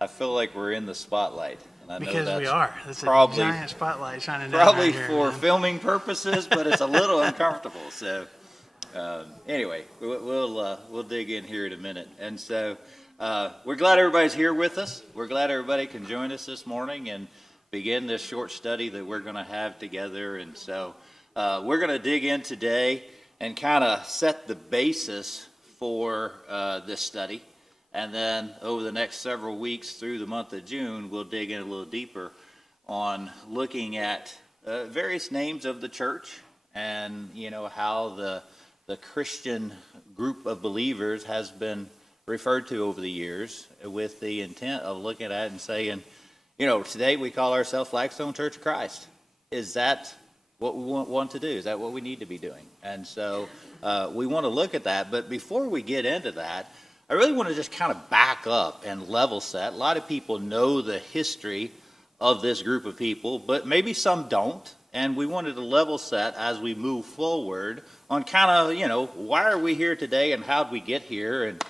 I feel like we're in the spotlight. And I know Because we that's are. That's a probably, giant spotlight shining down probably right here, for man. filming purposes, but it's a little uncomfortable. So anyway, we'll dig in here in a minute. And so we're glad everybody's here with us. We're glad everybody can join us this morning and begin this short study that we're going to have together. And so we're going to dig in today and kind of set the basis for this study. And then over the next several weeks through the month of June, we'll dig in a little deeper on looking at various names of the church and, how the Christian group of believers has been referred to over the years with the intent of looking at it and saying, today we call ourselves Flagstone Church of Christ. Is that what we want to do? Is that what we need to be doing? And so we want to look at that. But before we get into that, I really want to just kind of back up and level set. A lot of people know the history of this group of people, but maybe some don't. And we wanted to level set as we move forward on kind of, why are we here today and how did we get here? And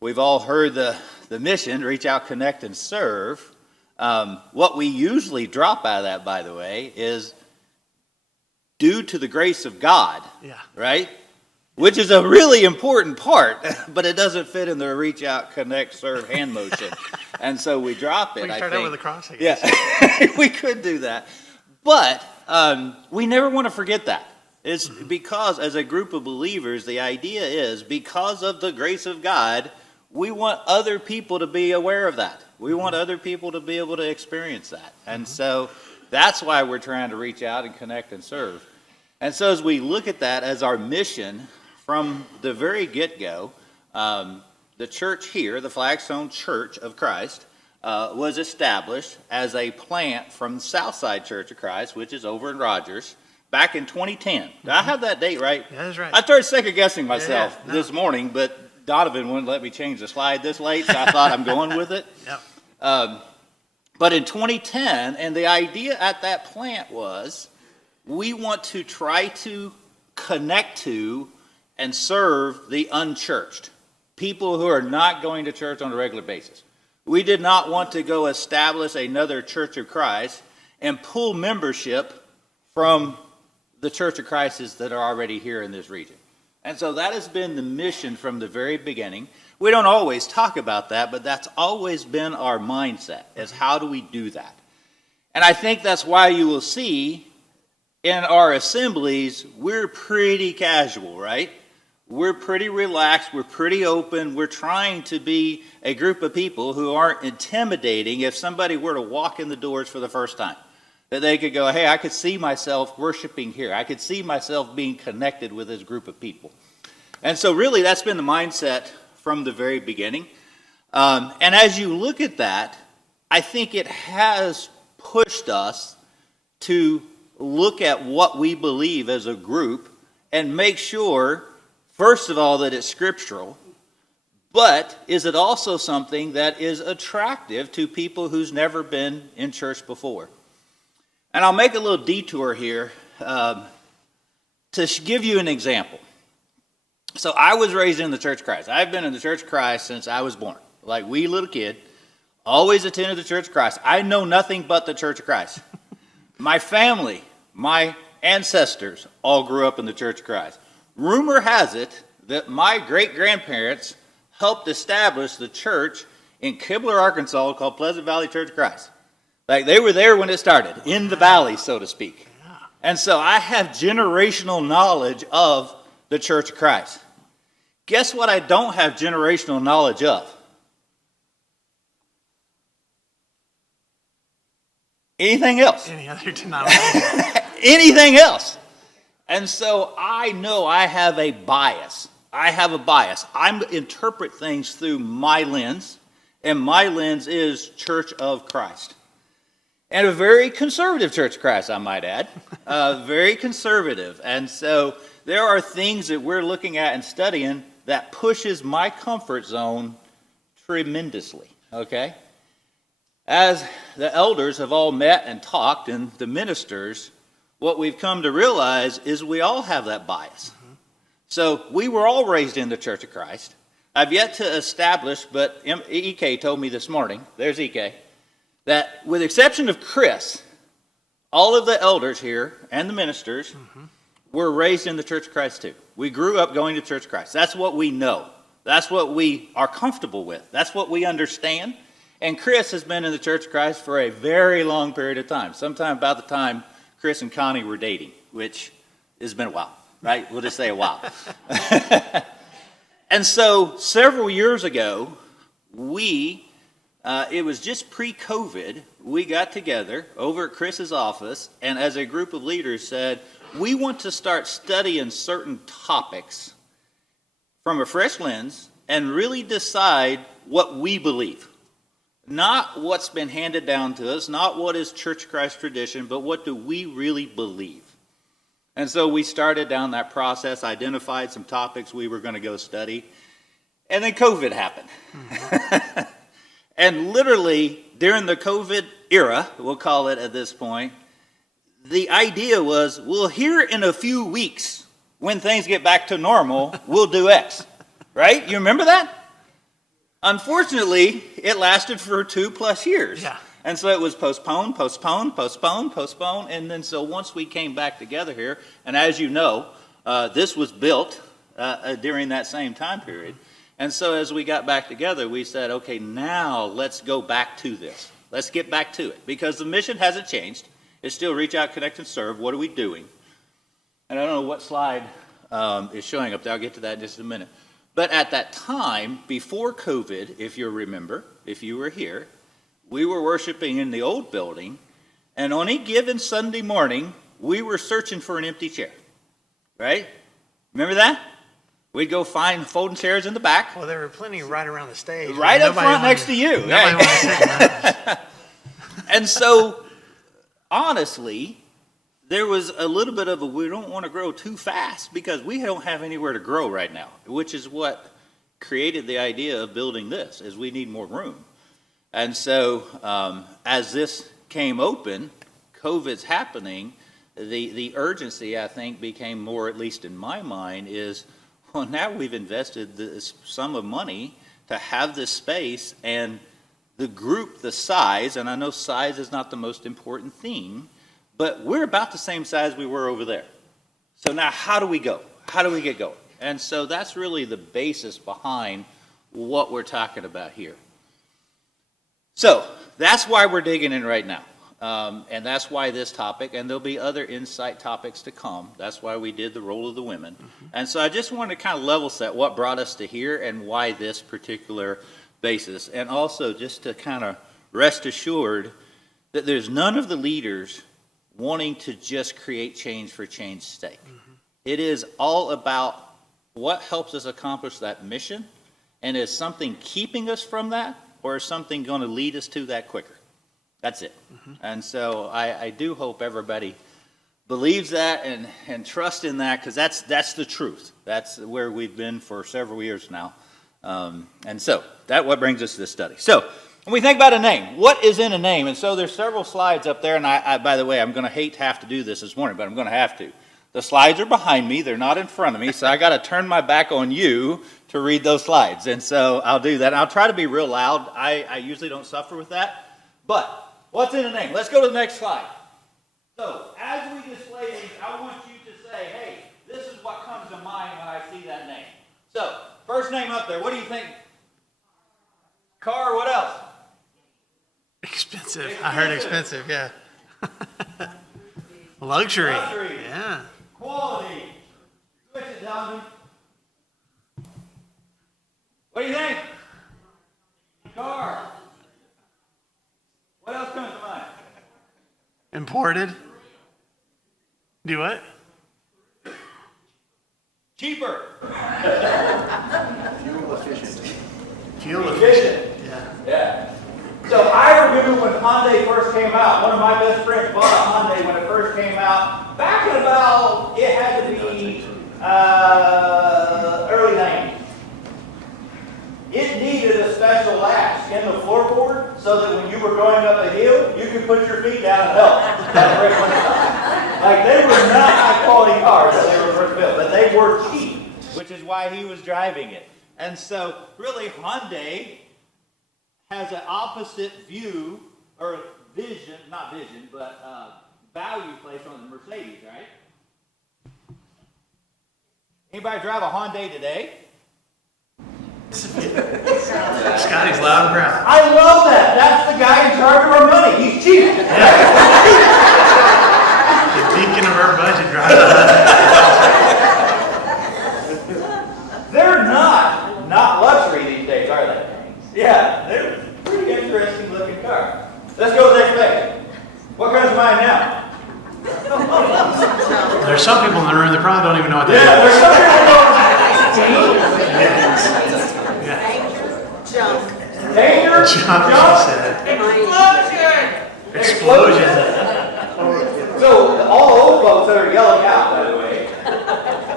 we've all heard the mission, reach out, connect, and serve. What we usually drop out of that, by the way, is due to the grace of God, right? Which is a really important part, but it doesn't fit in the reach out, connect, serve hand motion. And so we drop it, We can start out with the cross, I guess. Yeah, we could do that. But we never want to forget that. It's because as a group of believers, the idea is because of the grace of God, we want other people to be aware of that. We want other people to be able to experience that. And so that's why we're trying to reach out and connect and serve. And so as we look at that as our mission, from the very get-go, the church here, the Flagstone Church of Christ, was established as a plant from the Southside Church of Christ, which is over in Rogers, back in 2010. Did I have that date right? Yeah, that's right. I started second-guessing myself this morning, but Donovan wouldn't let me change the slide this late, so I thought I'm going with it. Yep. But in 2010, and the idea at that plant was, we want to try to connect to and serve the unchurched, people who are not going to church on a regular basis. We did not want to go establish another Church of Christ and pull membership from the Church of Christ that are already here in this region. And so that has been the mission from the very beginning. We don't always talk about that, but that's always been our mindset, is how do we do that? And I think that's why you will see in our assemblies, we're pretty casual, right? We're pretty relaxed, we're pretty open, we're trying to be a group of people who aren't intimidating if somebody were to walk in the doors for the first time. That they could go, hey, I could see myself worshiping here. I could see myself being connected with this group of people. And so really that's been the mindset from the very beginning. And as you look at that, I think it has pushed us to look at what we believe as a group and make sure, first of all, that it's scriptural, but is it also something that is attractive to people who's never been in church before? And I'll make a little detour here to give you an example. So I was raised in the Church of Christ. I've been in the Church of Christ since I was born. Like wee little kid, always attended the Church of Christ. I know nothing but the Church of Christ. My family, my ancestors all grew up in the Church of Christ. Rumor has it that my great-grandparents helped establish the church in Kibler, Arkansas called Pleasant Valley Church of Christ. Like they were there when it started, in the valley, so to speak. And so I have generational knowledge of the Church of Christ. Guess what I don't have generational knowledge of? Anything else. Any other denomination? Anything else. And so I know I have a bias. I interpret things through my lens, and my lens is Church of Christ. And a very conservative Church of Christ, I might add. Very conservative. And so there are things that we're looking at and studying that pushes my comfort zone tremendously, okay? As the elders have all met and talked, and the ministers, what we've come to realize is we all have that bias. So we were all raised in the Church of Christ. I've yet to establish, but EK told me this morning, there's EK, that with the exception of Chris, all of the elders here and the ministers were raised in the Church of Christ too. We grew up going to Church of Christ. That's what we know. That's what we are comfortable with. That's what we understand. And Chris has been in the Church of Christ for a very long period of time, sometime about the time Chris and Connie were dating, which has been a while, right? We'll just say a while. And so several years ago, it was just pre-COVID, we got together over at Chris's office and as a group of leaders said, we want to start studying certain topics from a fresh lens and really decide what we believe. Not what's been handed down to us, not what is Church of Christ tradition, but what do we really believe? And so we started down that process, identified some topics we were going to go study, and then COVID happened. And literally, during the COVID era, we'll call it at this point, the idea was, well, here in a few weeks, when things get back to normal, we'll do X. Right? You remember that? Unfortunately, it lasted for 2+ years. Yeah. And so it was postponed, and then so once we came back together here, and as you know, this was built during that same time period. And so as we got back together, we said, okay, now let's go back to this. Let's get back to it. Because the mission hasn't changed. It's still reach out, connect, and serve. What are we doing? And I don't know what slide is showing up there. I'll get to that in just a minute. But at that time, before COVID, if you remember, if you were here, we were worshiping in the old building, and on any given Sunday morning, we were searching for an empty chair. Right? Remember that? We'd go find folding chairs in the back. Well, there were plenty right around the stage. Right up front next to you. Right? And so, honestly, there was a little bit of we don't want to grow too fast because we don't have anywhere to grow right now, which is what created the idea of building this, is we need more room. And so, as this came open, COVID's happening, the urgency, I think, became more, at least in my mind, is, well, now we've invested this sum of money to have this space, and the group, the size, and I know size is not the most important thing, but we're about the same size we were over there. So now how do we go? How do we get going? And so that's really the basis behind what we're talking about here. So that's why we're digging in right now. And that's why this topic, and there'll be other insight topics to come. That's why we did the role of the women. And so I just wanted to kind of level set what brought us to here and why this particular basis. And also just to kind of rest assured that there's none of the leaders wanting to just create change for change's sake. It is all about what helps us accomplish that mission, and is something keeping us from that, or is something going to lead us to that quicker? That's it. And so I do hope everybody believes that and trusts in that, because that's the truth. That's where we've been for several years now. And so that's what brings us to this study. So when we think about a name, what is in a name? And so there's several slides up there, and I by the way, I'm going to hate to have to do this morning, but I'm going to have to. The slides are behind me. They're not in front of me, so I got to turn my back on you to read those slides. And so I'll do that. And I'll try to be real loud. I usually don't suffer with that. But what's in a name? Let's go to the next slide. So as we display these, I want you to say, hey, this is what comes to mind when I see that name. So first name up there, what do you think? Car, what else? Expensive. I heard expensive, yeah. Luxury. Yeah. Quality. Switch it, Donovan. What do you think? Car. What else comes to mind? Imported. Do what? Cheaper. Fuel Efficient. Yeah. Yeah. So I remember when Hyundai first came out. One of my best friends bought a Hyundai when it first came out. Back in about, it had to be early 90s. It needed a special latch in the floorboard so that when you were going up a hill, you could put your feet down and help. Like, they were not high quality cars when they were first built, but they were cheap, which is why he was driving it. And so really Hyundai has an opposite view or vision, not vision, but value placed on the Mercedes, right? Anybody drive a Hyundai today? Scotty's loud and proud. I love that. That's the guy in charge of our money. He's cheap. The deacon of our budget drives a They're not luxury these days, are they? Yeah, they're pretty interesting looking car. Let's go to the next page. What comes to mind now? There's some people in the room that probably don't even know what that Yeah, is. there's something Danger, Jump, she jump, said. Explosion! Explosion. So all old folks that are yelling out, by the way,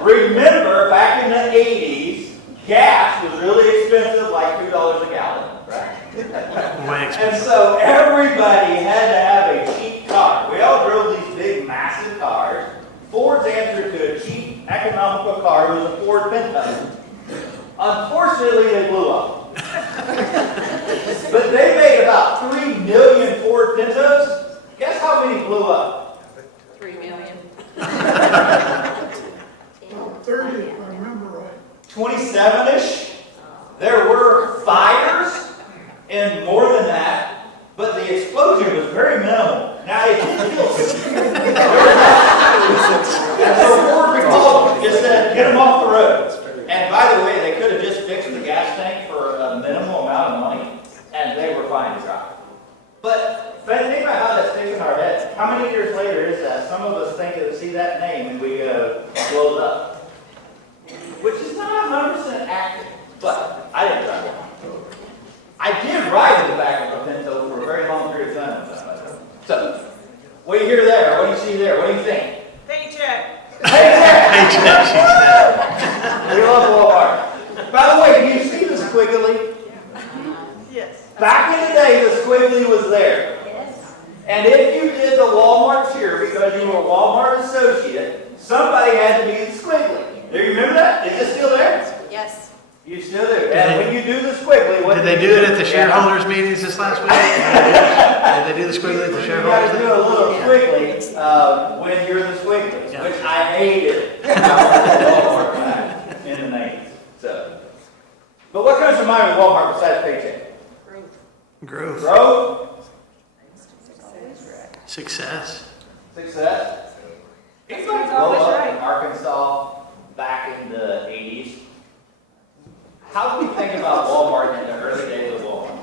remember back in the 80s, gas was really expensive, like $2 a gallon, right? Way And expensive. so everybody had to have a cheap car. We all drove these big, massive cars. Ford's answer to a cheap, economical car was a Ford Pinto. Unfortunately, they blew up. But they made about 3 million Ford Pintos. Guess how many blew up? 3 million. 30, if I remember right. 27-ish. There were fires and more than that, but the explosion was very minimal. Now, it didn't kill And so Ford recalled them, just said, get them off the road. And by the way, they could have just fixed the gas tank for a minimal amount of money, and they were fine to drive. But think about how that sticks in our heads. How many years later is that? Some of us think that see that name and we go, blows up. Which is not 100% accurate, but I didn't drive it. I did ride in the back of a Pinto for a very long period of time. So, what do you hear there? What do you see there? What do you think? Paycheck. Paycheck, she said. We love Walmart. By the way, do you see the squiggly? Yes. Back in the day, the squiggly was there. And if you did the Walmart cheer because you were a Walmart associate, somebody had to be the squiggly. Do you remember that? Is it still there? Yes. You still do. And when you do the squiggly, what Did they do it at the shareholders meetings this last week? Did they do the squiggly at the You shareholders got to do meeting? a little squiggly when you're the squiggly, Yeah. which I hated in the 90s. So, but what comes to mind with Walmart besides paycheck? Growth. Growth, Success. success. Anybody That's grow always up right. in Arkansas back in the 80s? How do we think about Walmart in the early days of Walmart?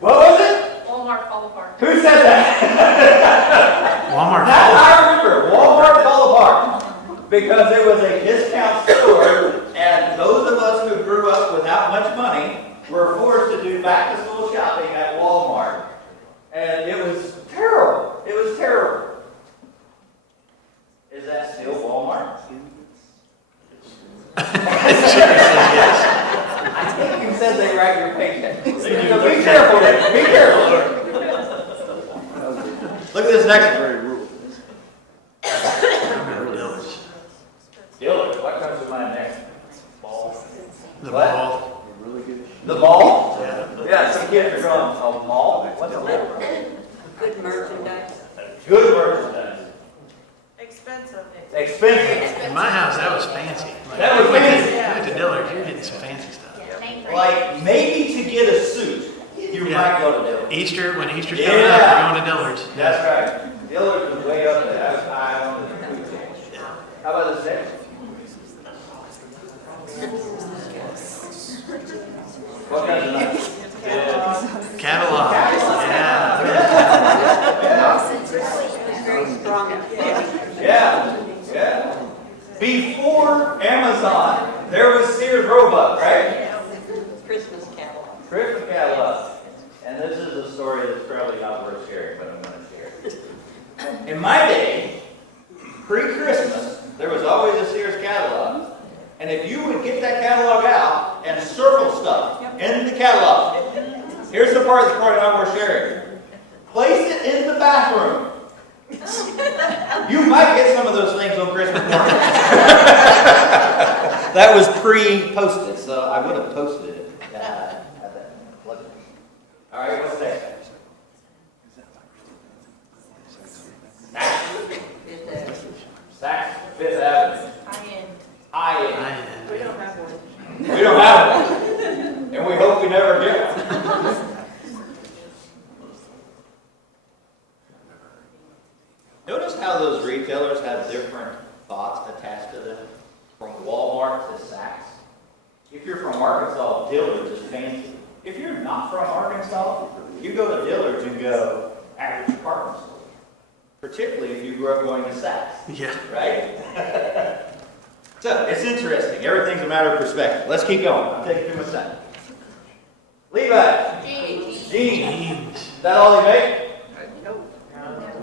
What was it? Walmart fall apart. Who said that? Walmart. That I remember. Walmart fell apart because it was a discount store, and those of us who grew up without much money were forced to do back-to-school shopping at Walmart, and it was terrible. It was terrible. Is that still Walmart? I think you said they write your paycheck. So be careful there. Be careful. Look at this next one. Dillard, what comes to mind next? Ball. The What? ball. The ball? Yeah. Yeah, some kids are going, a mall? What's a mall? Good merchandise. Good merchandise. Expensive. Expensive. In my house, that was fancy. Like, That was fancy. You went to Dillard's, you're getting some fancy stuff. Like, maybe to get a suit, you Yeah. might go to Dillard. Easter, when Easter's coming up, Yeah. we're going to Dillard's. That's right. Dillard was way up there. That's high on the food chain. How about this next? What comes to mind? Catalog. Yeah. Very strong. Yeah, yeah. Before Amazon, there was Sears Roebuck, right? Christmas catalog. Christmas catalog. And this is a story that's probably not worth sharing, but I'm going to share it. In my day, pre-Christmas, there was always a Sears catalog. And if you would get that catalog out and circle stuff in the catalog, here's the part that's probably not worth sharing. Place it in the bathroom. You might get some of those things on Christmas morning. That was pre-posted, so I would have posted it. All right, what's next? Saks, Fifth Avenue. High end. We don't have one. We don't have one. And we hope we never get one. Notice how those retailers have different thoughts attached to them, from Walmart to Saks. If you're from Arkansas, Dillard's is fancy. If you're not from Arkansas, you go to Dillard's and go average department store. Particularly if you grew up going to Saks, Yeah. right? So it's interesting. Everything's a matter of perspective. Let's keep going. I'll take you through my second. Levi. Jeans. Jeans. Is that all they make?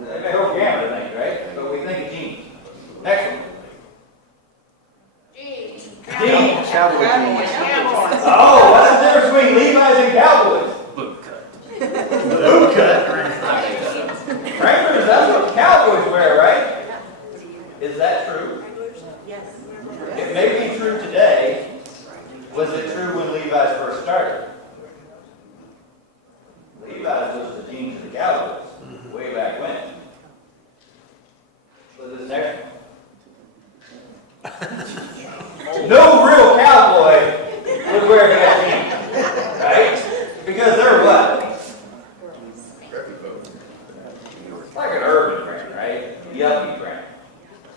They make a whole gamut of things, right? But we think of jeans. Next one. Jeans. Oh, what's the difference between Levi's and Cowboys? Boot cut. Wranglers, that's what Cowboys wear, right? Is that true? Yes. It may be true today. Was it true when Levi's first started? Levi's was the jeans of the Cowboys way back when. So this next one. No real cowboy would wear that jeans, right? Because they're what? It's like an urban brand, right? Yuppie brand.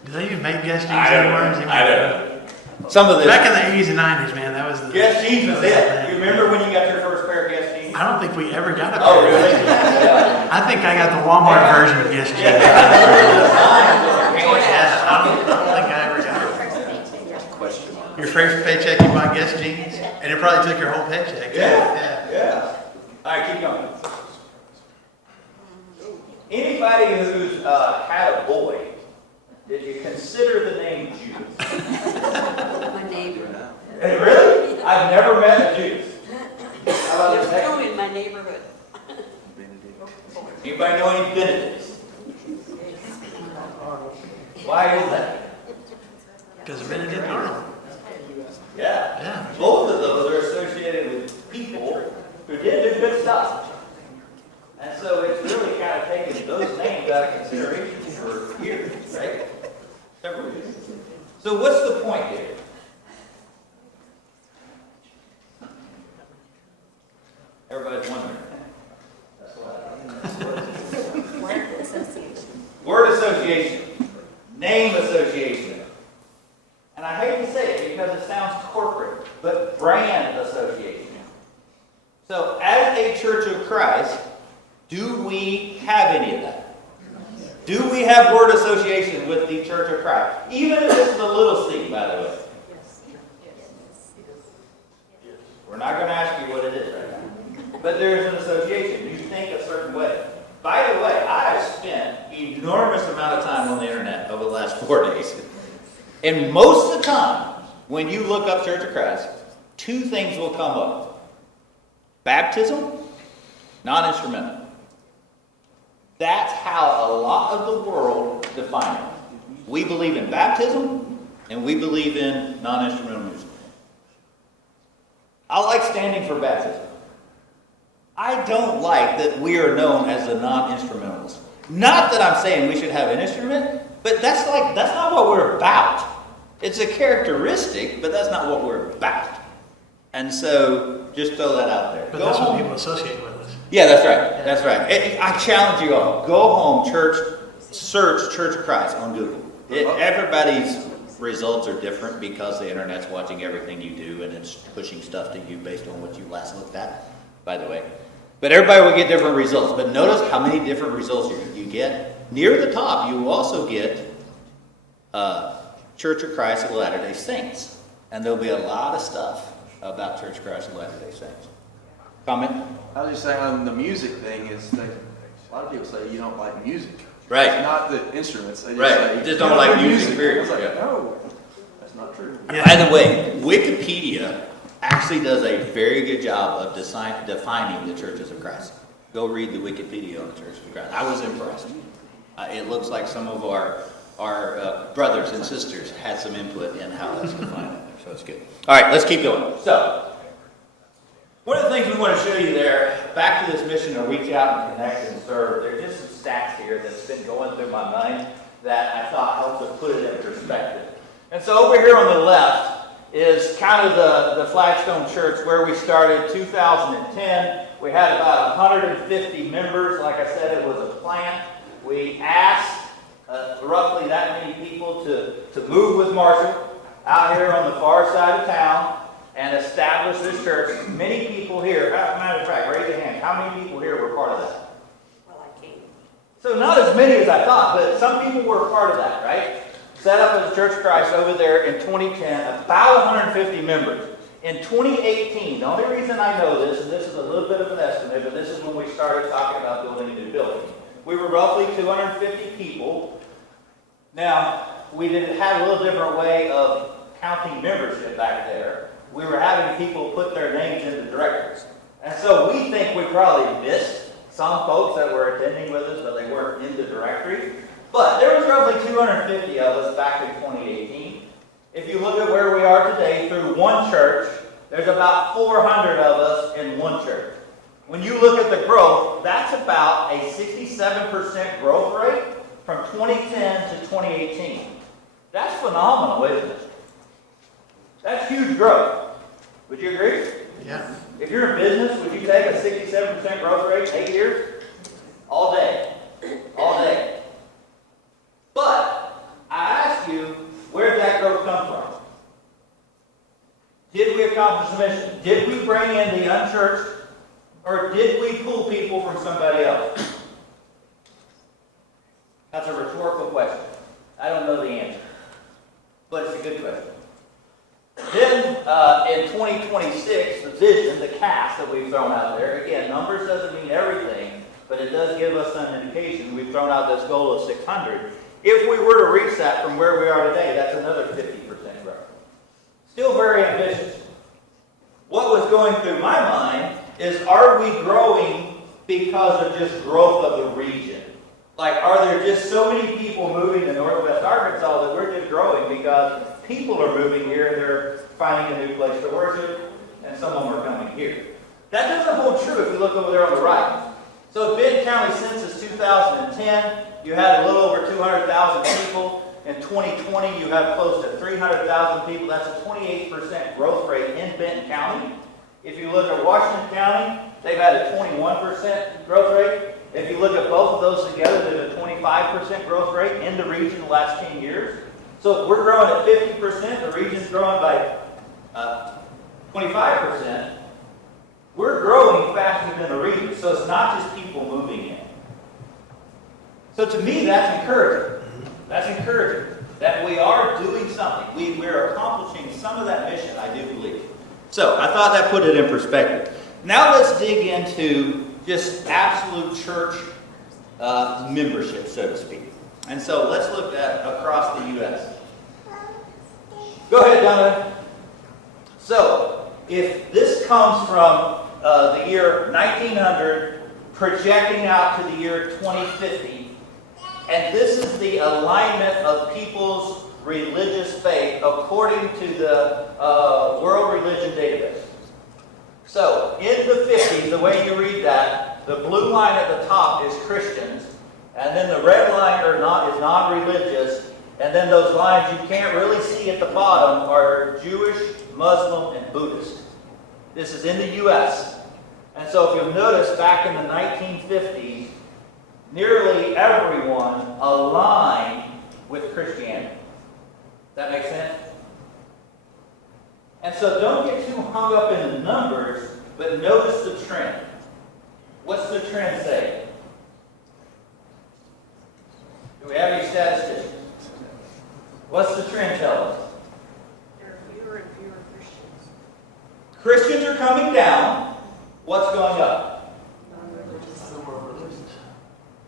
Do they even make Guess jeans anymore? I don't know. Some of this. Back in the 80s and 90s, man, that was the... Guess jeans was it. You remember when you got your first pair of Guess jeans? I don't think we ever got a Oh, pair. really? Yeah. I think I got the Walmart version of Guess jeans. Yeah. Yeah, I don't think I ever got it. Your first paycheck, you buy Guess jeans, and it probably took your whole paycheck. Yeah. All right, keep going. Anybody who's had a boy, did you consider the name Judas? My neighbor. Hey, really? I've never met a Judas. How about this There's next two one? in my neighborhood. Anybody know any Benedicts? Why is that? Because of Benedict Arnold. Yeah. Yeah. Both of those are associated with people who did do good stuff. And so it's really kind of taken those names out of consideration for years, right? Several years. So what's the point here? Everybody's wondering. That's what Word association. Name association. And I hate to say it because it sounds corporate, but brand association. So as a Church of Christ, do we have any of that? Do we have word association with the Church of Christ? Even if it's the little c, by the way. We're not going to ask you what it is right now. But there's an association. You think a certain way. By the way, I have spent enormous amount of time on the internet over the last 4 days. And most of the time, when you look up Church of Christ, two things will come up. Baptism, non-instrumental. That's how a lot of the world define it. We believe in baptism, and we believe in non-instrumental music. I like standing for baptism. I don't like that we are known as the non-instrumentalists. Not that I'm saying we should have an instrument, but that's not what we're about. It's a characteristic, but that's not what we're about. And so, just throw that out there. But that's what people associate with us. Yeah, that's right. That's right. I challenge you all. Go home, search Church of Christ on Google. Everybody's results are different because the internet's watching everything you do and it's pushing stuff to you based on what you last looked at, by the way. But everybody will get different results. But notice how many different results you get. Near the top, you will also get Church of Christ of Latter-day Saints. And there'll be a lot of stuff about Church of Christ of Latter-day Saints. Comment? I was just saying on the music thing is that a lot of people say you don't like music. Right. It's not the instruments. They just Right. say You just don't like music, period. I was like, Yeah. no, that's not true. Yeah. By the way, Wikipedia actually does a very good job of defining the churches of Christ. Go read the Wikipedia on the churches of Christ. I was impressed. It looks like some of our brothers and sisters had some input in how that's defined, so it's good. All right, let's keep going. So, one of the things we want to show you there, back to this mission to reach out and connect and serve, there are just some stats here that's been going through my mind that I thought helped to put it in perspective. And so over here on the left is kind of the Flagstone Church where we started 2010. We had about 150 members. Like I said, it was a plant. We asked roughly that many people to move with Marshall out here on the far side of town and establish this church. Many people here, matter of fact, raise your hand. How many people here were part of that? Well, I came. So not as many as I thought, but some people were a part of that, right? Set up as Church of Christ over there in 2010, about 150 members. In 2018, the only reason I know this, and this is a little bit of an estimate, but this is when we started talking about building a new building. We were roughly 250 people. Now, we did have a little different way of counting membership back there. We were having people put their names in the directories. And so we think we probably missed some folks that were attending with us, but they weren't in the directory. But there was roughly 250 of us back in 2018. If you look at where we are today through one church, there's about 400 of us in one church. When you look at the growth, that's about a 67% growth rate from 2010 to 2018. That's phenomenal, isn't it? That's huge growth. Would you agree? Yeah. If you're in business, would you take a 67% growth rate in 8 years? All day. All day. But I ask you, where did that growth come from? Did we accomplish the mission? Did we bring in the unchurched? Or did we pull people from somebody else? That's a rhetorical question. I don't know the answer. But it's a good question. Then, in 2026, the vision, the cast that we've thrown out there, again, numbers doesn't mean everything, but it does give us an indication. We've thrown out this goal of 600. If we were to reach that from where we are today, that's another 50% growth. Still very ambitious. What was going through my mind is, are we growing because of just growth of the region? Like, are there just so many people moving to Northwest Arkansas that we're just growing because people are moving here and they're finding a new place to worship, and some of them are coming here? That doesn't hold true if you look over there on the right. So Benton County Census 2010, you had a little over 200,000 people. In 2020, you have close to 300,000 people. That's a 28% growth rate in Benton County. If you look at Washington County, they've had a 21% growth rate. If you look at both of those together, there's a 25% growth rate in the region the last 10 years. So if we're growing at 50%, the region's growing by 25%. We're growing faster than the region, so it's not just people moving in. So to me, that's encouraging. That's encouraging that we are doing something. We're accomplishing some of that mission, I do believe. So I thought that put it in perspective. Now let's dig into just absolute church membership, so to speak. And so let's look at across the U.S. Go ahead, Donovan. So if this comes from the year 1900, projecting out to the year 2050, and this is the alignment of people's religious faith according to the World Religion Database. So, in the 50s, the way you read that, the blue line at the top is Christians, and then the red line is non-religious, and then those lines you can't really see at the bottom are Jewish, Muslim, and Buddhist. This is in the U.S. And so if you'll notice, back in the 1950s, nearly everyone aligned with Christianity. That make sense? And so don't get too hung up in the numbers, but notice the trend. What's the trend say? Do we have any statisticians? What's the trend tell us? There are fewer and fewer Christians. Christians are coming down. What's going up? Non-religious.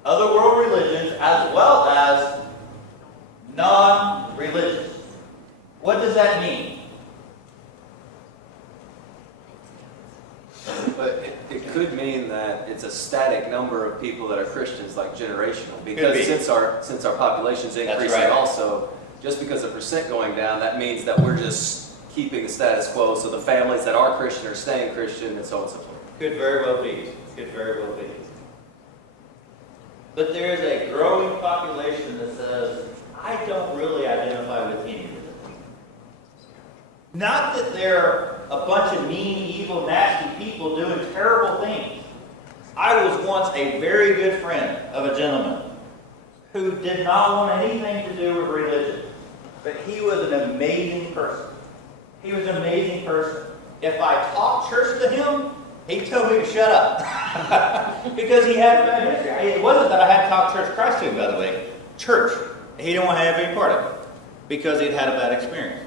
Other world religions as well as non-religious. What does that mean? But it could mean that it's a static number of people that are Christians, like generational. be. Because since our population's increasing right. also, just because the percent going down, that means that we're just keeping the status quo. So the families that are Christian are staying Christian, and so on and so forth. Could very well be. Could very well be. But there is a growing population that says, I don't really identify with any of it. Not that they're a bunch of mean, evil, nasty people doing terrible things. I was once a very good friend of a gentleman who did not want anything to do with religion. But he was an amazing person. He was an amazing person. If I talked church to him, he told me to shut up. Because he had a bad history. It wasn't that I had to talk church Christ to him, by the way. Church. He didn't want to have any part of it. Because he'd had a bad experience.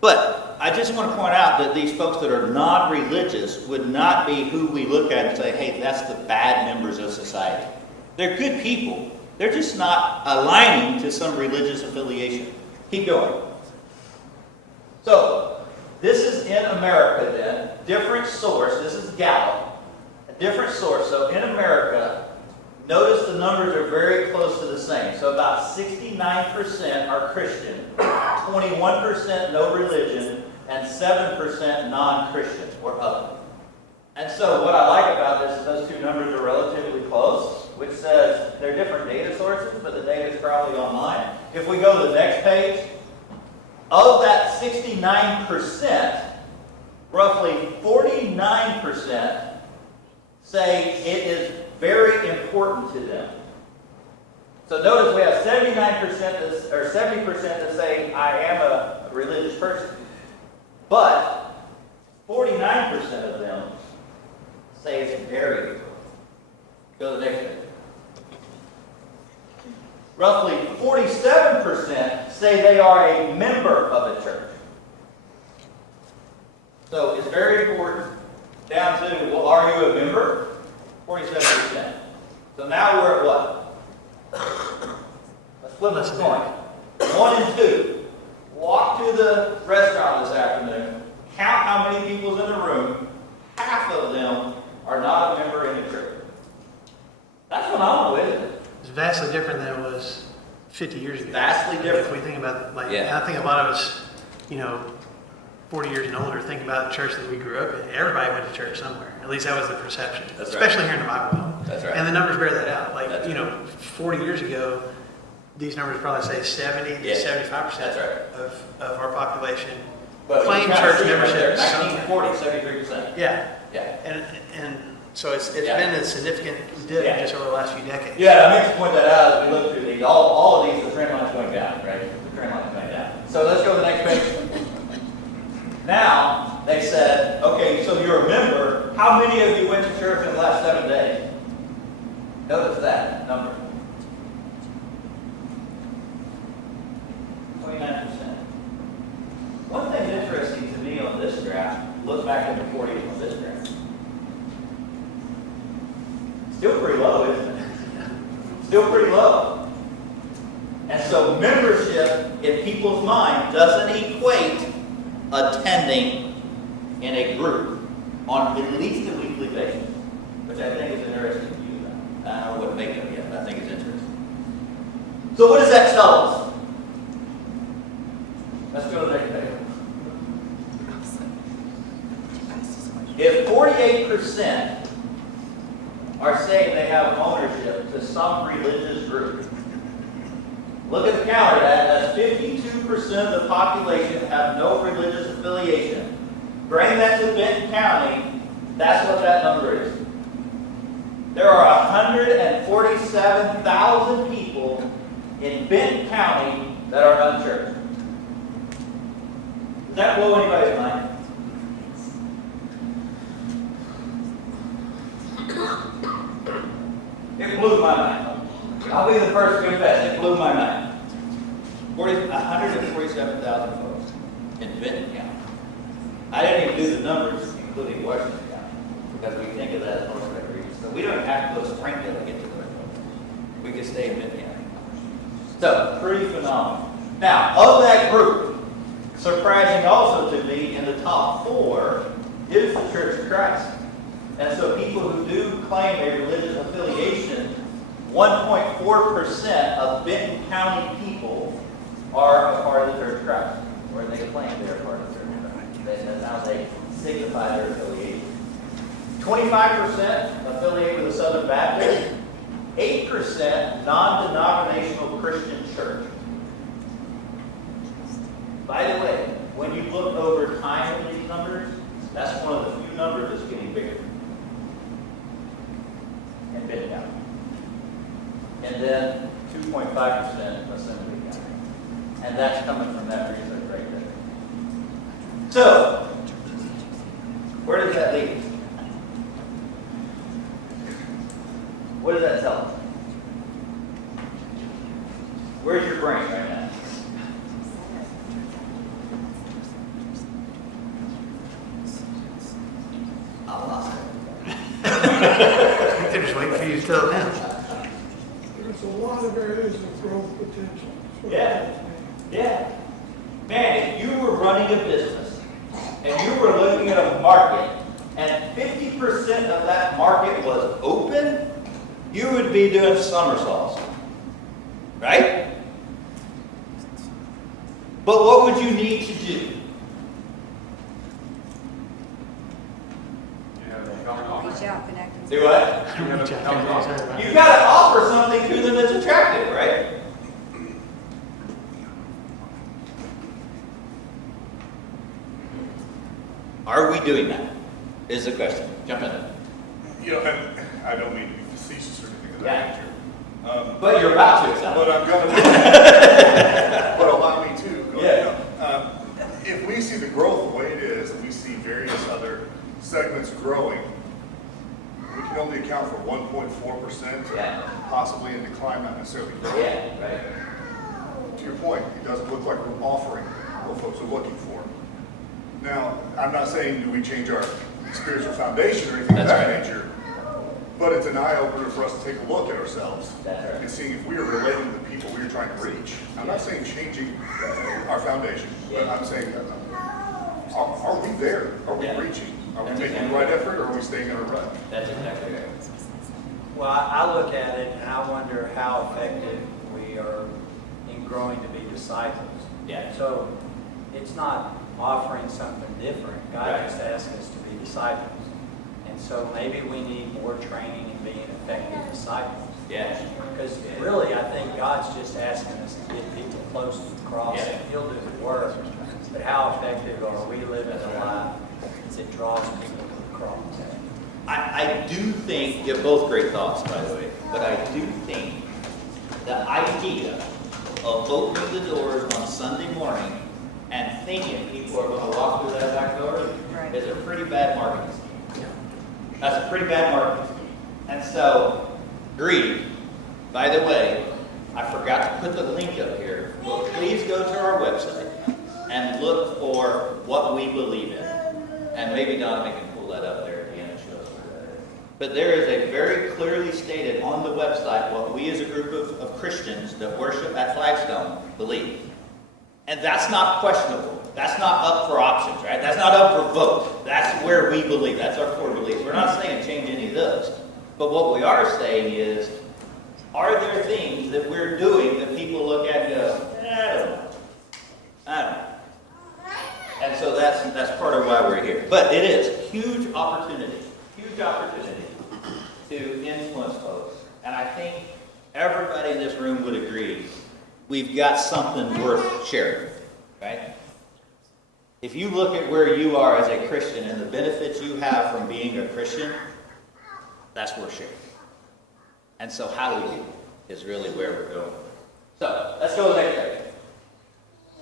But I just want to point out that these folks that are not religious would not be who we look at and say, hey, that's the bad members of society. They're good people. They're just not aligning to some religious affiliation. Keep going. So, this is in America then, different source. This is Gallup, a different source. So in America, notice the numbers are very close to the same. So about 69% are Christian, 21% no religion, and 7% non-Christian or other. And so what I like about this is those two numbers are relatively close, which says they're different data sources, but the data is probably online. If we go to the next page, of that 69%, roughly 49% say it is very important to them. So notice we have 79% or 70% that say I am a religious person, but 49% of them say it's very important. Go to the next page. Roughly 47% say they are a member of a church. So it's very important. Down to, well, are you a member? 47%. So now we're at what? Let's flip this coin. 1 and 2. Walk to the restaurant this afternoon. Count how many people's in the room. Half of them are not a member in the church. That's phenomenal, isn't it? It's vastly different than it was 50 years ago. Vastly different. If we think about, like, Yeah. I think a lot of us, 40 years and older, think about the church that we grew up in. Everybody went to church somewhere. At least that was the perception. That's right. Especially here in the Bible Belt. That's right. And the numbers bear that out. Like, That's right. 40 years ago, these numbers probably say 70 to Yeah. 75% That's right. of our population But claim you kinda church see it right there. membership. somewhere. 1940, 73%. Yeah. Yeah. And so it's Yeah. been a significant dip Yeah. just over the last few decades. Yeah, I meant to point that out as we look through these. All of these, the trend line's going down, right? The trend line's going down. So let's go to the next page. Now, they said, okay, so you're a member. How many of you went to church in the last 7 days? Notice that number. 29%. One thing interesting to me on this graph, look back at the 40s on this graph. Still pretty low, isn't it? Still pretty low. And so membership in people's mind doesn't equate attending in a group on at least a weekly basis, which I think is interesting to you. I don't know what to make of it yet, but I think it's interesting. So what does that tell us? Let's go to the next page. If 48% are saying they have ownership to some religious group, look at the counter. That's 52% of the population have no religious affiliation. Bring that to Benton County, that's what that number is. There are 147,000 people in Benton County that are unchurched. Does that blow anybody's mind? It blew my mind. I'll be the first to confess, it blew my mind. 147,000 folks in Benton County. I didn't even do the numbers, including Washington County, because we think of that as North Lake region. So we don't have to go to Springfield to get to the North Lake. We can stay in Benton County. So, pretty phenomenal. Now, of that group, surprising also to me, in the top 4 is the Church of Christ. And so people who do claim a religious affiliation, 1.4% of Benton County people are a part of the Church of Christ, or they claim they're a part of the Church of Christ. That's how they signify their affiliation. 25% affiliate with the Southern Baptist, 8% non-denominational Christian church. By the way, when you look over time in these numbers, that's one of the few numbers that's getting bigger in Benton County. And then 2.5% Assembly County. And that's coming from that research right there. So, where does that lead? What does that tell us? Where's your brain right now? I lost it. They're just waiting for you to tell them. There's a lot of areas of growth potential. That's what Yeah. it means. Yeah. Man, if you were running a business and you were looking at a market and 50% of that market was open, you would be doing somersaults. Right? But what would you need to do? Reach out, connect. Do what? Reach out. You've got to offer something to them that's attractive, right? Are we doing that? Is the question. Jump in. You know, and I don't mean to be facetious or anything of Yeah. that nature. But you're about to, it sounds But like. I'm going to. But allow me to. Go Yeah. ahead. If we see the growth the way it is, and we see various other segments growing, we can only account for 1.4%, Yeah. possibly in decline, not necessarily growth. Yeah, right. To your point, it doesn't look like we're offering what folks are looking for. Now, I'm not saying do we change our spiritual foundation or anything of That's that right. nature, but it's an eye-opener for us to take a look at ourselves That's right. and seeing if we are relating to the people we are trying to reach. I'm not saying changing our foundation, but I'm saying, are we there? Are we Yeah. reaching? Are we That's making the exactly right right. effort, or are we staying in our rut? That's exactly right. Well, I look at it and I wonder how effective we are in growing to be disciples. Yeah. So it's not offering something different. God Right. just asks us to be disciples. And so maybe we need more training in being effective disciples. Yeah. Because really, I think God's just asking us to get people close to the cross. Yeah. He'll do the work. But how effective are we living a life that draws people to the cross? I do think, you have both great thoughts, by the way, but I do think the idea of opening the doors on Sunday morning and thinking people are going to walk through that back door Right. is a pretty bad marketing scheme. That's a pretty bad marketing scheme. And so, greed. By the way, I forgot to put the link up here, but please go to our website and look for what we believe in. And maybe Donovan can pull that up there at the end and show us where that is. But there is a very clearly stated on the website what we as a group of Christians that worship at Flagstone believe. And that's not questionable. That's not up for options, right? That's not up for vote. That's where we believe. That's our core beliefs. We're not saying change any of those. But what we are saying is, are there things that we're doing that people look at and go, I don't know. I don't know. And so that's part of why we're here. But it is huge opportunity to influence folks. And I think everybody in this room would agree we've got something worth sharing, right? If you look at where you are as a Christian and the benefits you have from being a Christian, that's worth sharing. And so how we do is really where we're going. So let's go to the next page.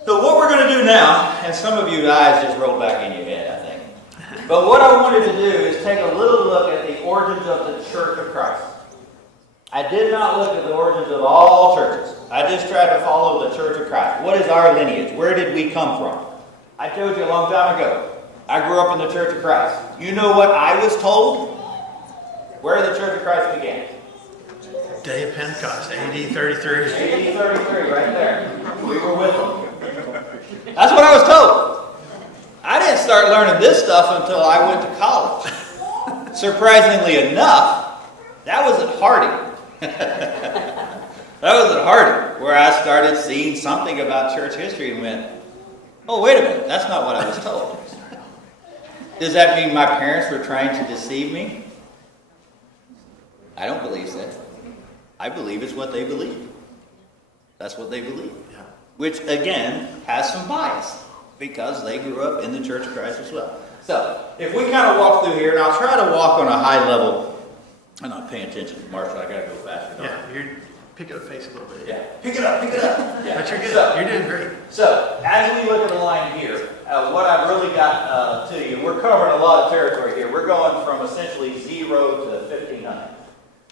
So what we're going to do now, and some of you eyes just rolled back in your head, I think. But what I wanted to do is take a little look at the origins of the Church of Christ. I did not look at the origins of all churches. I just tried to follow the Church of Christ. What is our lineage? Where did we come from? I told you a long time ago, I grew up in the Church of Christ. You know what I was told? Where the Church of Christ began. Day of Pentecost, AD 33. AD 33, right there. We were with them. That's what I was told. I didn't start learning this stuff until I went to college. surprisingly enough, that was at Harding. That was at Harding, where I started seeing something about church history and went, oh, wait a minute, that's not what I was told. Does that mean my parents were trying to deceive me? I don't believe so. I believe it's what they believe. That's what they believe. Which, again, has some bias, because they grew up in the Church of Christ as well. So, if we kind of walk through here, and I'll try to walk on a high level. I'm not paying attention to Marshall, I gotta go faster. don't I? Yeah, you're picking up the pace a little bit. Yeah, pick it up, pick it up. Yeah. But you're good. So- You're doing great. So, as we look at the line here, what I've really got to you, we're covering a lot of territory here. We're going from essentially 0 to 1500.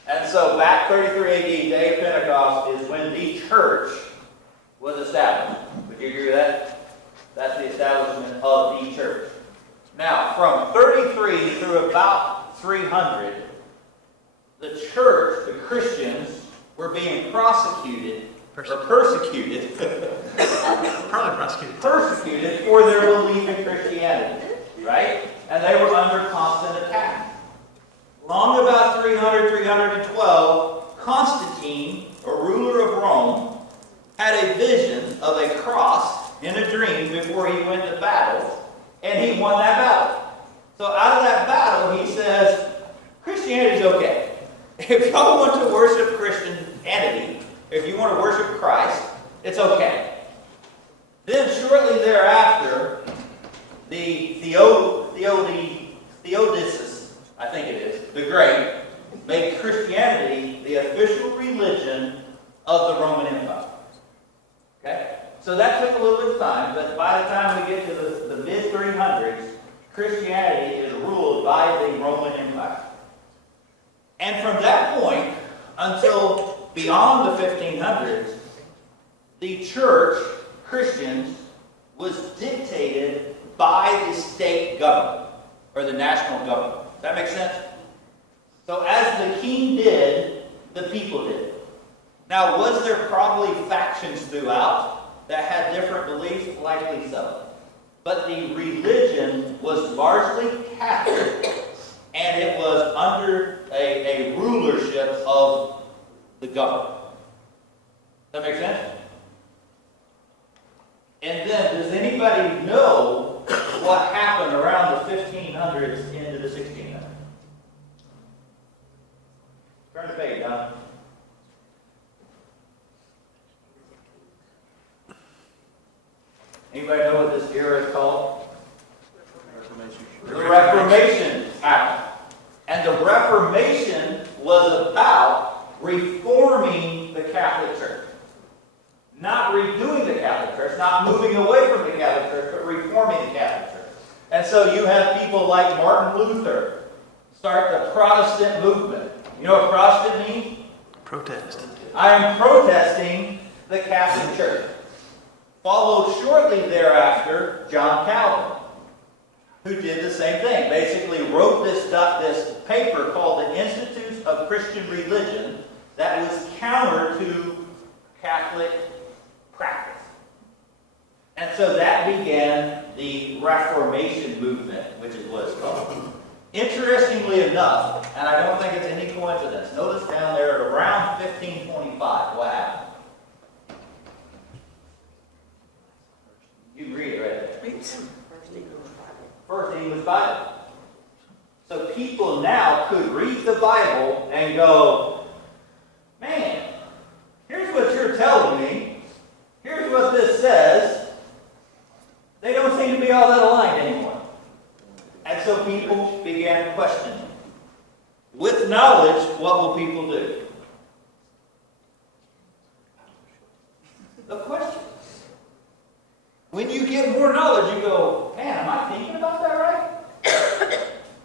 And so, back 33 AD, day of Pentecost, is when the church was established. Would you agree with that? That's the establishment of the church. Now, from 33 through about 300, the church, the Christians, were being persecuted Probably prosecuted. persecuted for their belief in Christianity, right? And they were under constant attack. Long about 300, 312, Constantine, a ruler of Rome, had a vision of a cross in a dream before he went to battle, and he won that battle. So out of that battle, he says, Christianity is okay. If y'all want to worship Christianity, if you want to worship Christ, it's okay. Then shortly thereafter, Theodosius, I think it is, the Great, made Christianity the official religion of the Roman Empire. Okay? So that took a little bit of time, but by the time we get to the mid-300s, Christianity is ruled by the Roman Empire. And from that point until beyond the 1500s, the church, Christians, was dictated by the state government, or the national government. Does that make sense? So as the king did, the people did. Now, was there probably factions throughout that had different beliefs? Likely so. But the religion was largely Catholic, and it was under a rulership of the government. Does that make sense? And then, does anybody know what happened around the 1500s into the 1600s? Turn the page, Don. Anybody know what this era is called? The Reformation happened. And the Reformation was about reforming the Catholic Church. Not redoing the Catholic Church, not moving away from the Catholic Church, but reforming the Catholic Church. And so you have people like Martin Luther start the Protestant movement. You know what Protestant means? Protest. I am protesting the Catholic Church. Followed shortly thereafter, John Calvin, who did the same thing. Basically wrote this paper called the Institutes of Christian Religion that was counter to Catholic practice. And so that began the Reformation movement, which is what it's called. Interestingly enough, and I don't think it's any coincidence, notice down there at around 1525, what happened? You can read it right there. First English Bible. So people now could read the Bible and go, man, here's what you're telling me. Here's what this says. They don't seem to be all that aligned anymore. And so people began questioning. With knowledge, what will people do? The question. When you get more knowledge, you go, man, am I thinking about that right?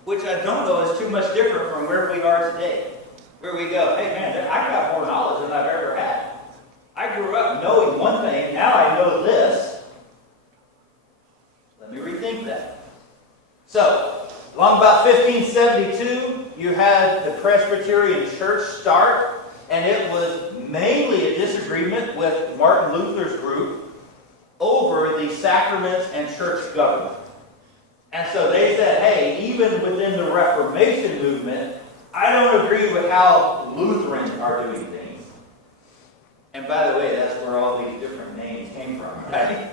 Which I don't know is too much different from where we are today. Where we go, hey man, I got more knowledge than I've ever had. I grew up knowing one thing, now I know this. Let me rethink that. So, along about 1572, you had the Presbyterian Church start, and it was mainly a disagreement with Martin Luther's group over the sacraments and church government. And so they said, hey, even within the Reformation movement, movement. I don't agree with how Lutherans are doing things. And by the way, that's where all these different names came from, right?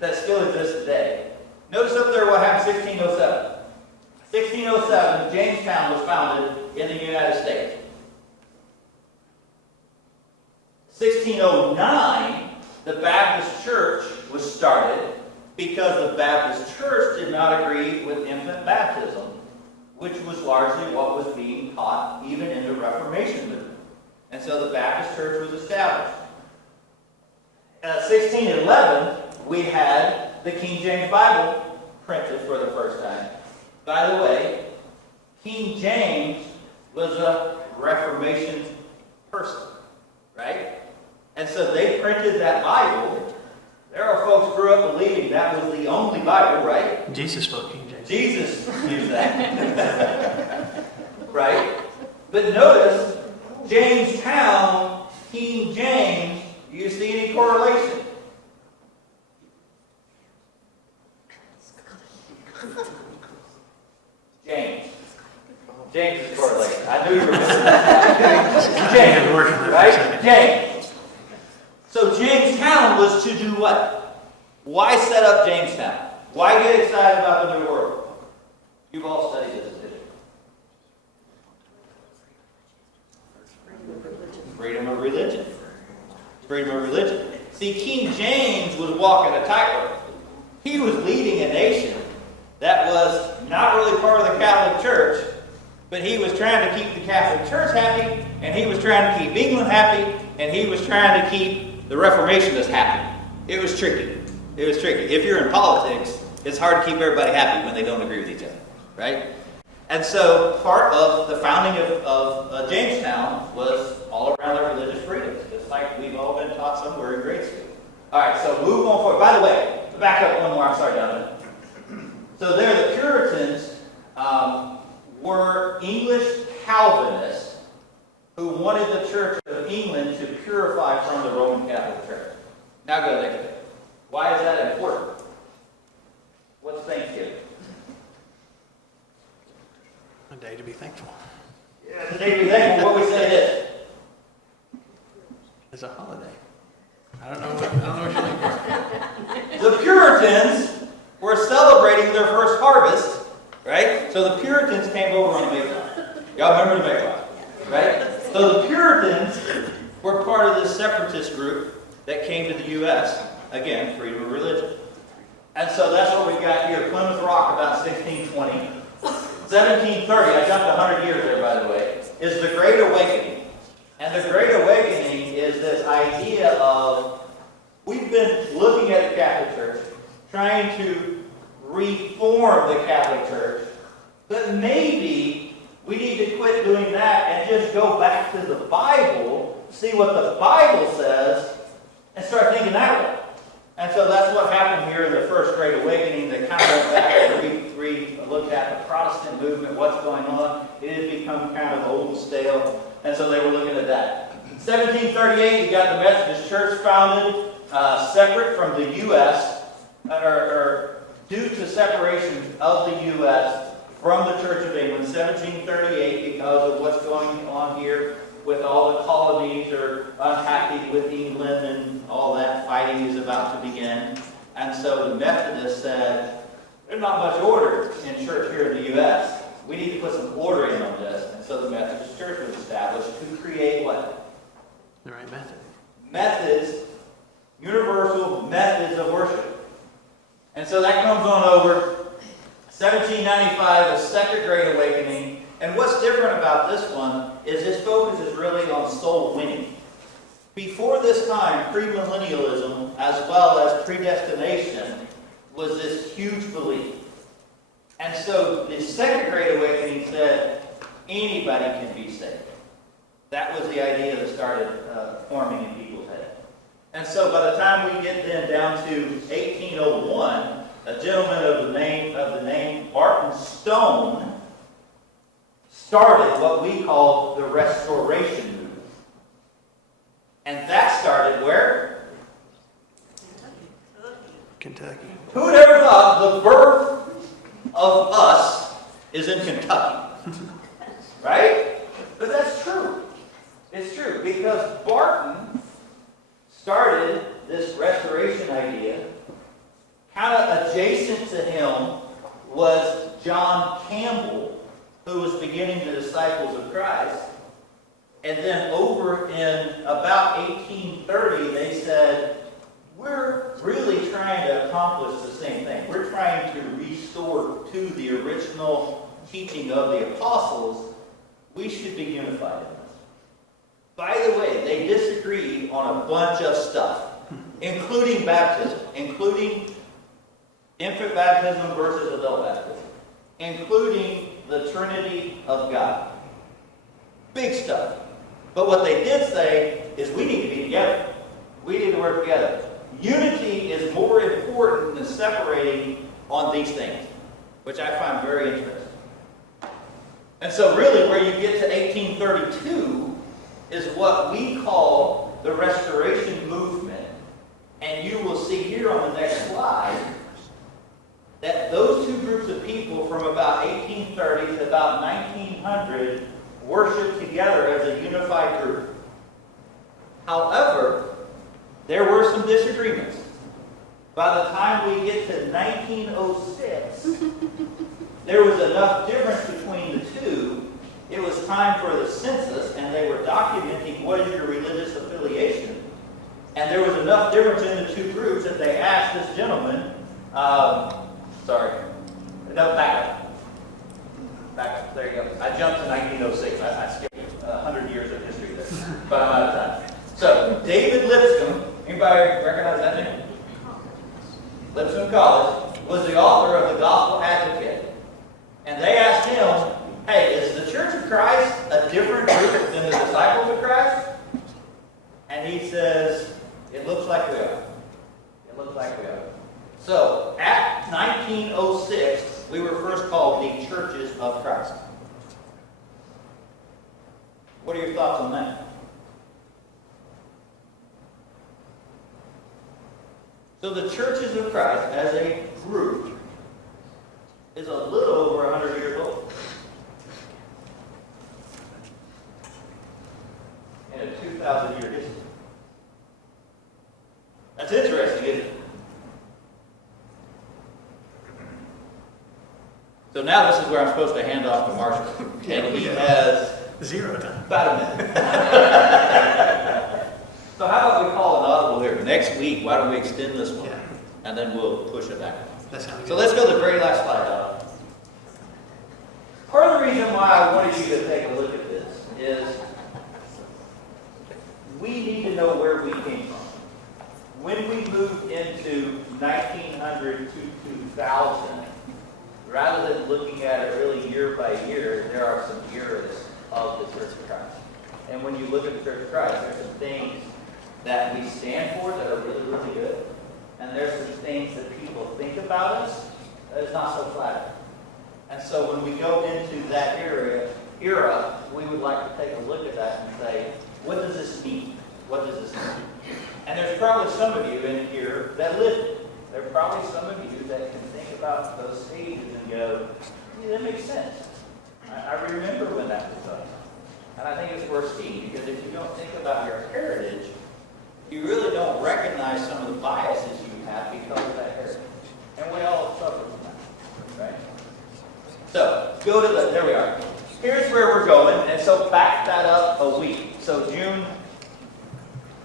That still exists today. Notice up there what happened in 1607. 1607, Jamestown was founded in the United States. 1609, the Baptist Church was started because the Baptist Church did not agree with infant baptism, which was largely what was being taught even in the Reformation movement. And so the Baptist Church was established. 1611, we had the King James Bible printed for the first time. By the way, King James was a Reformation person, right? And so they printed that Bible. There are folks who grew up believing that was the only Bible, right? Jesus spoke King James. Jesus used that. Right? But notice, Jamestown, King James, do you see any correlation? James is correlated. I knew you were missing that. James, right? James. So Jamestown was to do what? Why set up Jamestown? Why get excited about the New World? You've all studied this, didn't you? Freedom of religion. Freedom of religion. See, King James was walking a tightrope. He was leading a nation that was not really part of the Catholic Church, but he was trying to keep the Catholic Church happy, and he was trying to keep England happy, and he was trying to keep the Reformationists happy. It was tricky. It was tricky. If you're in politics, it's hard to keep everybody happy when they don't agree with each other, right? And so part of the founding of Jamestown was all around their religious freedoms, just like we've all been taught somewhere in grade school. All right, so move on forward. By the way, back up one more. I'm sorry, Donovan. So there, the Puritans were English Calvinists who wanted the Church of England to purify from the Roman Catholic Church. Now go there. Why is that important? What's Thanksgiving? A day to be thankful. Yeah, the day to be thankful. What we say is. It's a holiday. I don't know what you're looking for. The Puritans were celebrating their first harvest, right? So the Puritans came over on the Mayflower. Y'all remember the Mayflower, right? So the Puritans were part of this separatist group that came to the U.S. Again, freedom of religion. And so that's what we've got here. Plymouth Rock, about 1620. 1730, I jumped 100 years there, by the way, is the Great Awakening. And the Great Awakening is this idea of, we've been looking at the Catholic Church, trying to reform the Catholic Church, but maybe we need to quit doing that and just go back to the Bible, see what the Bible says, and start thinking that way. And so that's what happened here in the First Great Awakening. They kind of went back and looked at the Protestant movement, what's going on. It had become kind of old and stale, and so they were looking at that. 1738, you got the Methodist Church founded, separate from the U.S., or due to separation of the U.S. from the Church of England, 1738, because of what's going on here with all the colonies are unhappy with England and all that fighting is about to begin. And so the Methodists said, there's not much order in church here in the U.S. We need to put some order in on this. And so the Methodist Church was established to create what? The right method. Methods, universal methods of worship. And so that comes on over. 1795, the Second Great Awakening. And what's different about this one is its focus is really on soul winning. Before this time, premillennialism, as well as predestination, was this huge belief. And so the Second Great Awakening said anybody can be saved. That was the idea that started forming in people's heads. And so by the time we get then down to 1801, a gentleman of the name Barton Stone started what we call the Restoration Movement. And that started where? Kentucky. Who would ever thought the birth of us is in Kentucky? It's true, because Barton started this restoration idea. Kind of adjacent to him was John Campbell, who was beginning the Disciples of Christ. And then over in about 1830, they said, we're really trying to accomplish the same thing. We're trying to restore to the original teaching of the apostles. We should be unified in this. By the way, they disagreed on a bunch of stuff, including baptism, including infant baptism versus adult baptism, including the Trinity of God. Big stuff. But what they did say is we need to be together. We need to work together. Unity is more important than separating on these things, which I find very interesting. And so really where you get to 1832 is what we call the Restoration Movement. And you will see here on the next slide that those two groups of people from about 1830 to about 1900 worshiped together as a unified group. However, there were some disagreements. By the time we get to 1906, there was enough difference between the two. It was time for the census, and they were documenting what is your religious affiliation. And there was enough difference in the two groups that they asked this gentleman, back up, there you go. I jumped to 1906, I skipped 100 years of history there, but I'm out of time. So, David Lipscomb, anybody recognize that name? Lipscomb College, was the author of the Gospel Advocate. And they asked him, hey, is the Church of Christ a different group than the Disciples of Christ? And he says, it looks like we are. It looks like we are. So, at 1906, we were first called the Churches of Christ. What are your thoughts on that? So the Churches of Christ as a group is a little over 100 years old. In a 2,000-year history. That's interesting, isn't it? So now this is where I'm supposed to hand off to Marshall. And he has Zero time. about a minute. So how about we call an audible here? Next week, why don't we extend this one? Yeah. And then we'll push it back. That sounds good. So let's go to the very last slide, Donna. Part of the reason why I wanted you to take a look at this is we need to know where we came from. When we moved into 1900 to 2000, rather than looking at it really year by year, there are some eras of the Church of Christ. And when you look at the Church of Christ, there's some things that we stand for that are really, really good. And there's some things that people think about us that is not so flattering. And so when we go into that era, we would like to take a look at that and say, what does this mean? What does this mean? And there's probably some of you in here that lived it. There are probably some of you that can think about those stages and go, yeah, that makes sense. I remember when that was done. And I think it's worth seeing, because if you don't think about your heritage, you really don't recognize some of the biases you have because of that heritage. And we all suffer from that, right? So, go to there we are. Here's where we're going, and so back that up a week. So June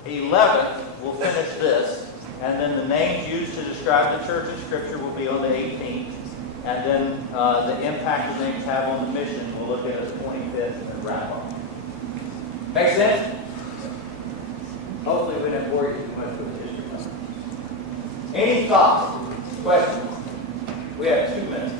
11th, we'll finish this, and then the names used to describe the church in Scripture will be on the 18th. And then the impact the names have on the mission, we'll look at the 25th and then wrap up. Make sense? Hopefully we didn't bore you too much with the history. Any thoughts? Questions? We have 2 minutes.